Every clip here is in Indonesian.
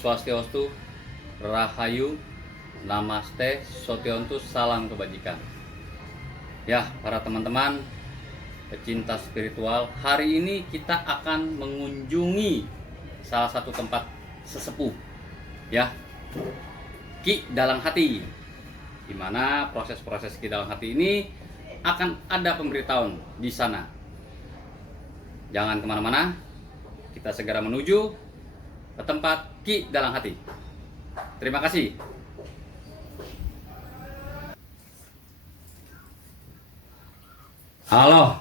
Swastiastu, Rahayu, Namaste, Sotiontus, salam kebajikan. Ya, para teman-teman pecinta spiritual, hari ini kita akan mengunjungi salah satu tempat sesepuh, ya, Ki Dalang Hati, di mana proses-proses Ki Dalang Hati ini akan ada pemberitahuan di sana. Jangan kemana-mana, kita segera menuju ke tempat Ki Dalang Hati. Terima kasih. Halo,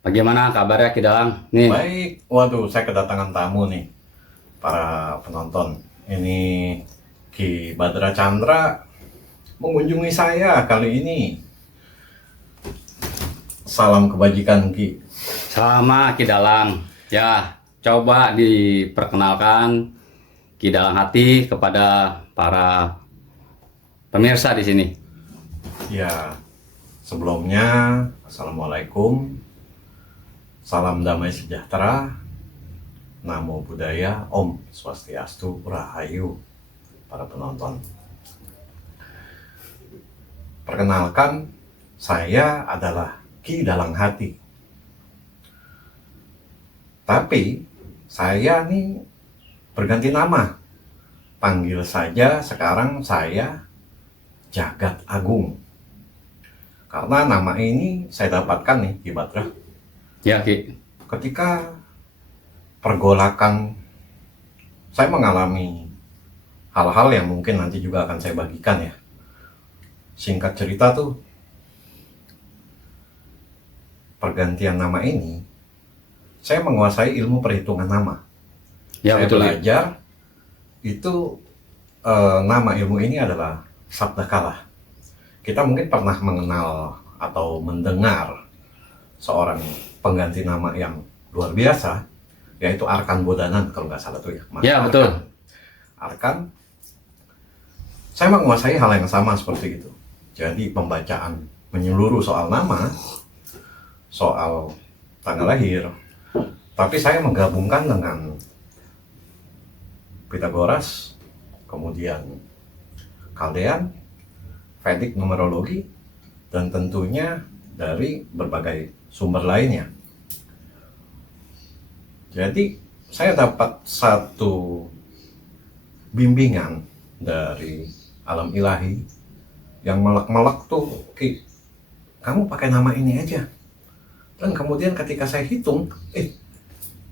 bagaimana kabarnya Ki Dalang? Nih. Baik, waduh, saya kedatangan tamu nih, para penonton. Ini Ki Badra Chandra mengunjungi saya kali ini. Salam kebajikan, Ki. Sama Ki Dalang. Ya, coba diperkenalkan Ki Dalang Hati kepada para pemirsa di sini. Ya, sebelumnya Assalamualaikum, salam damai sejahtera, Namo Buddhaya, Om Swastiastu, Rahayu, para penonton. Perkenalkan, saya adalah Ki Dalang Hati. Tapi saya nih berganti nama. Panggil saja sekarang saya Jagat Agung. Karena nama ini saya dapatkan nih Ki Badra. Ya, Ki. Ketika pergolakan saya mengalami hal-hal yang mungkin nanti juga akan saya bagikan ya. Singkat cerita tuh, pergantian nama ini, saya menguasai ilmu perhitungan nama. Ya, Saya betul. belajar itu nama ilmu ini adalah Sabda Kala. Kita mungkin pernah mengenal atau mendengar seorang pengganti nama yang luar biasa, yaitu Arkan Bodanan kalau nggak salah tuh ya. Mas Ya, Arkan. betul. Arkan, saya menguasai hal yang sama seperti itu. Jadi pembacaan menyeluruh soal nama, soal tanggal lahir, tapi saya menggabungkan dengan Pitagoras, kemudian Kaldean, Vedic numerologi, dan tentunya dari berbagai sumber lainnya. Jadi saya dapat satu bimbingan dari alam ilahi yang melek-melek tuh, Ki, kamu pakai nama ini aja. Dan kemudian ketika saya hitung,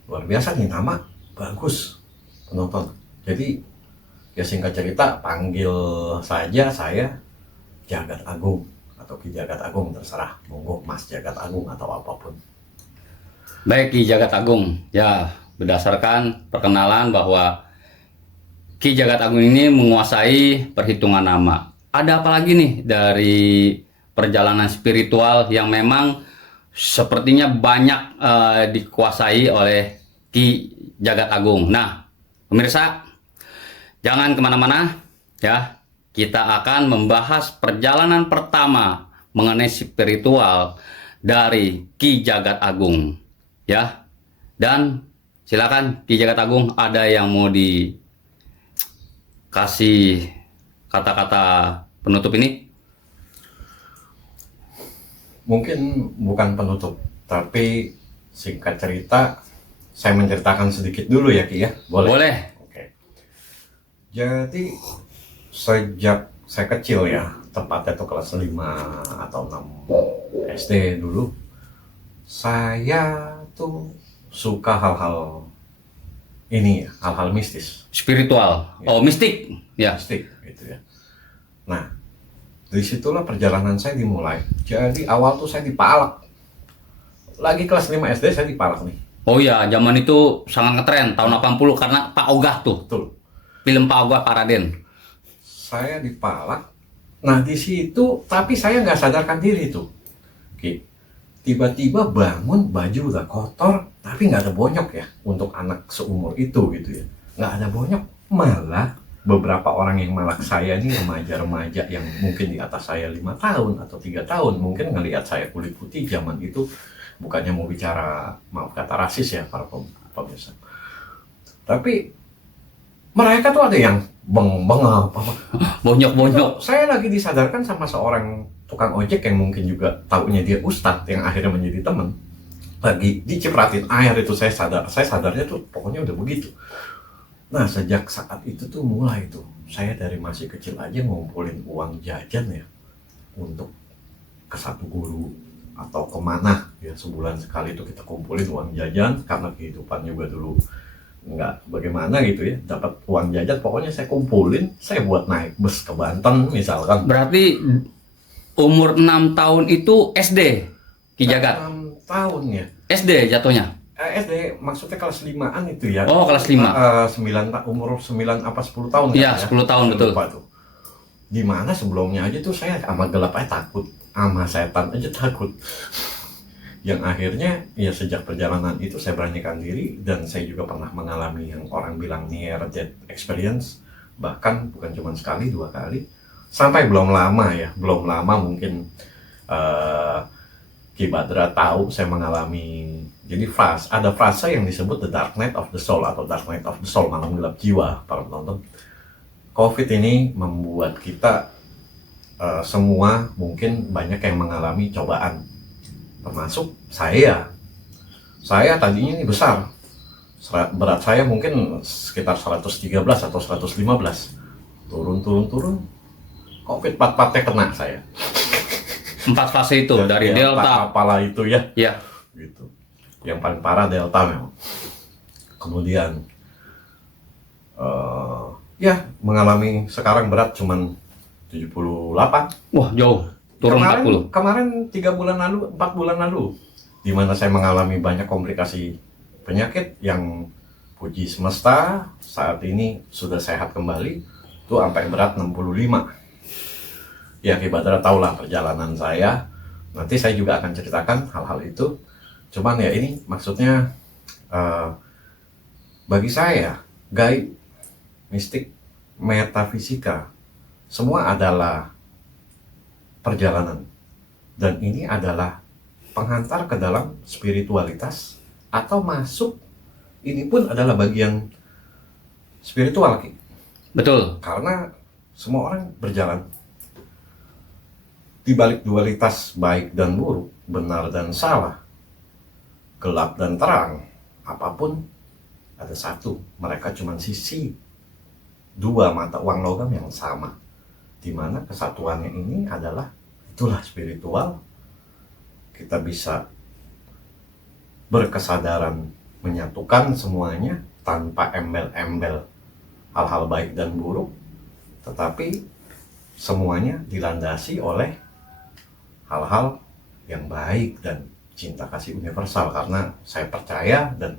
luar biasa nih nama, bagus penonton. Jadi ya singkat cerita, panggil saja saya Jagat Agung atau Ki Jagat Agung, terserah, monggo Mas Jagat Agung atau apapun. Baik, Ki Jagat Agung. Ya, berdasarkan perkenalan bahwa Ki Jagat Agung ini menguasai perhitungan nama. Ada apa lagi nih dari perjalanan spiritual yang memang sepertinya banyak dikuasai oleh Ki Jagat Agung. Nah, pemirsa, jangan kemana-mana ya. Kita akan membahas perjalanan pertama mengenai spiritual dari Ki Jagat Agung, ya. Dan silakan Ki Jagat Agung, ada yang mau dikasih kata-kata penutup ini? Mungkin bukan penutup, tapi singkat cerita, saya menceritakan sedikit dulu ya Ki ya, boleh? Boleh. Oke. Jadi sejak saya kecil ya, tepatnya tuh kelas 5 atau 6 SD dulu, saya tuh suka hal-hal ini ya, hal-hal mistis, Spiritual. Ya. Oh, mistik. Ya. mistik gitu ya. Nah, disitulah perjalanan saya dimulai. Jadi awal tuh saya dipalak. Lagi kelas 5 SD saya dipalak nih. Oh ya, zaman itu sangat ngetren tahun 80 karena Pak Ogah tuh. Betul. Film Pak Ogah Paraden. Saya dipalak. Nah di situ, tapi saya nggak sadarkan diri tuh. Oke. Tiba-tiba bangun, baju udah kotor, tapi nggak ada bonyok ya untuk anak seumur itu gitu ya. Nggak ada bonyok, malah beberapa orang yang malak saya ini remaja-remaja yang mungkin di atas saya 5 tahun atau 3 tahun, mungkin ngelihat saya kulit putih zaman itu, bukannya mau bicara, maaf kata rasis ya para pemirsa. Tapi mereka tuh ada yang bengong apa. Bonyok-bonyok. Saya lagi disadarkan sama seorang tukang ojek yang mungkin juga taunya dia ustadz yang akhirnya menjadi teman. Lagi dicipratin air itu saya sadarnya tuh pokoknya udah begitu. Nah sejak saat itu tuh mulai tuh saya dari masih kecil aja ngumpulin uang jajan ya untuk ke satu guru atau kemana ya, sebulan sekali tuh kita kumpulin uang jajan karena kehidupan juga dulu nggak bagaimana gitu ya, dapat uang jajan pokoknya saya kumpulin, saya buat naik bus ke Banten misalkan. Berarti umur 6 tahun itu SD, Ki Jagat? 6 tahun ya. SD jatuhnya? SD maksudnya kelas 5-an itu ya. Oh, kelas 5. 9 umur 9 apa 10 tahun kan Iya, ya? 10 tahun Saya betul. lupa tuh. Dimana sebelumnya aja tuh saya sama gelap aja takut, sama setan aja takut. Yang akhirnya ya sejak perjalanan itu saya beranikan diri, dan saya juga pernah mengalami yang orang bilang near death experience, bahkan bukan cuma sekali 2 kali, sampai belum lama mungkin Ki Badra tahu saya mengalami, jadi ada fase yang disebut the dark night of the soul atau dark night of the soul, malam gelap jiwa para penonton. COVID ini membuat kita semua mungkin banyak yang mengalami cobaan, termasuk saya tadinya ini besar, berat saya mungkin sekitar 113 atau 115, turun COVID 4-4-nya kena saya. 4 fase itu dari Delta. Apalah itu ya. Ya. Gitu. Yang paling parah Delta memang. Kemudian ya mengalami sekarang berat cuman 78. Wah, jauh. Turun 40. Kemarin 4 bulan lalu, di mana saya mengalami banyak komplikasi penyakit yang puji semesta saat ini sudah sehat kembali, tuh sampai berat 65. Ya Ki Badra tahulah perjalanan saya. Nanti saya juga akan ceritakan hal-hal itu. Cuman ya ini maksudnya bagi saya gaib, mistik, metafisika semua adalah perjalanan, dan ini adalah penghantar ke dalam spiritualitas atau masuk. Ini pun adalah bagian spiritual, Ki. Betul. Karena semua orang berjalan di balik dualitas baik dan buruk, benar dan salah, gelap dan terang, apapun ada satu. Mereka cuma sisi 2 mata uang logam yang sama, di mana kesatuannya ini adalah itulah spiritual. Kita bisa berkesadaran menyatukan semuanya tanpa embel-embel hal-hal baik dan buruk, tetapi semuanya dilandasi oleh hal-hal yang baik dan cinta kasih universal. Karena saya percaya dan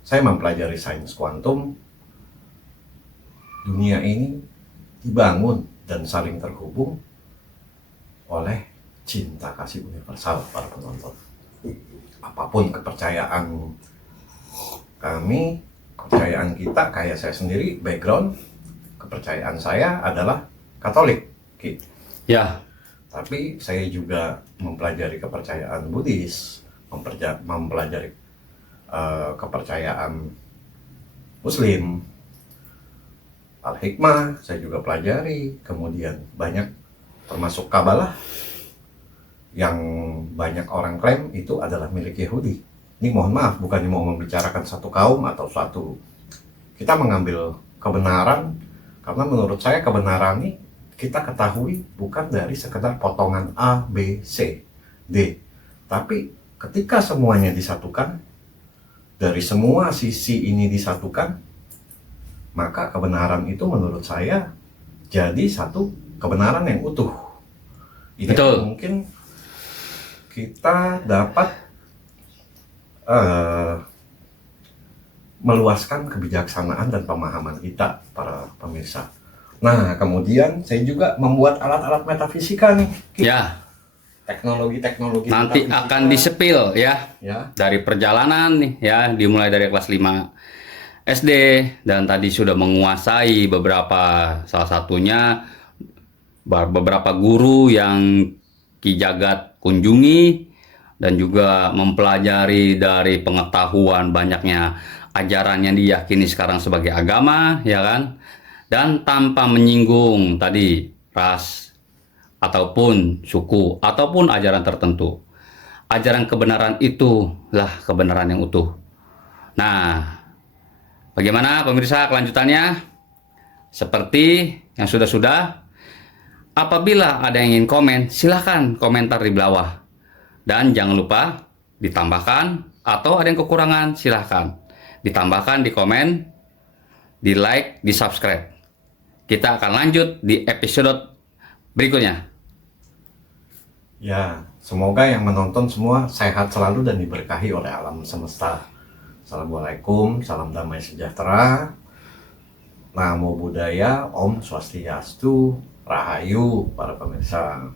saya mempelajari sains kuantum, dunia ini dibangun dan saling terhubung oleh cinta kasih universal para penonton. Apapun kepercayaan kami, kepercayaan kita, kayak saya sendiri, background kepercayaan saya adalah Katolik, Ki. Ya. Tapi saya juga mempelajari kepercayaan Buddhis, mempelajari kepercayaan Muslim, Al-Hikmah saya juga pelajari, kemudian banyak termasuk Kabalah yang banyak orang klaim itu adalah milik Yahudi. Ini mohon maaf, bukannya mau membicarakan satu kaum atau satu. Kita mengambil kebenaran karena menurut saya kebenaran ini kita ketahui bukan dari sekedar potongan A, B, C, D. Tapi ketika semuanya disatukan, dari semua sisi ini disatukan, maka kebenaran itu menurut saya jadi satu kebenaran yang utuh. Ini Betul. Mungkin kita dapat meluaskan kebijaksanaan dan pemahaman kita, para pemirsa. Nah, kemudian saya juga membuat alat-alat metafisika nih. Ya. Teknologi Nanti metafisika. akan disepil ya. Ya. Dari perjalanan nih ya, dimulai dari kelas 5 SD, dan tadi sudah menguasai salah satunya beberapa guru yang Ki Jagat kunjungi, dan juga mempelajari dari pengetahuan banyaknya ajaran yang diyakini sekarang sebagai agama, ya kan? Dan tanpa menyinggung tadi ras ataupun suku ataupun ajaran tertentu. Ajaran kebenaran itulah kebenaran yang utuh. Nah, bagaimana pemirsa kelanjutannya? Seperti yang sudah-sudah, apabila ada yang ingin komen, silahkan komentar di bawah. Dan jangan lupa ditambahkan atau ada yang kekurangan, silahkan ditambahkan di komen, di like, di subscribe. Kita akan lanjut di episode berikutnya. Ya, semoga yang menonton semua sehat selalu dan diberkahi oleh alam semesta. Assalamualaikum, salam damai sejahtera. Namo Buddhaya, Om Swastiastu, Rahayu para pemirsa.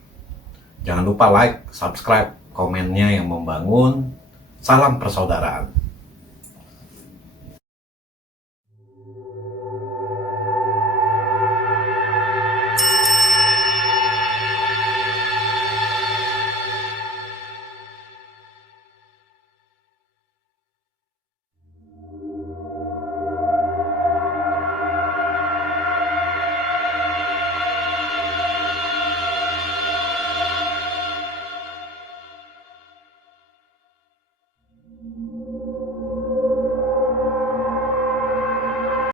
Jangan lupa like, subscribe, komennya yang membangun. Salam persaudaraan.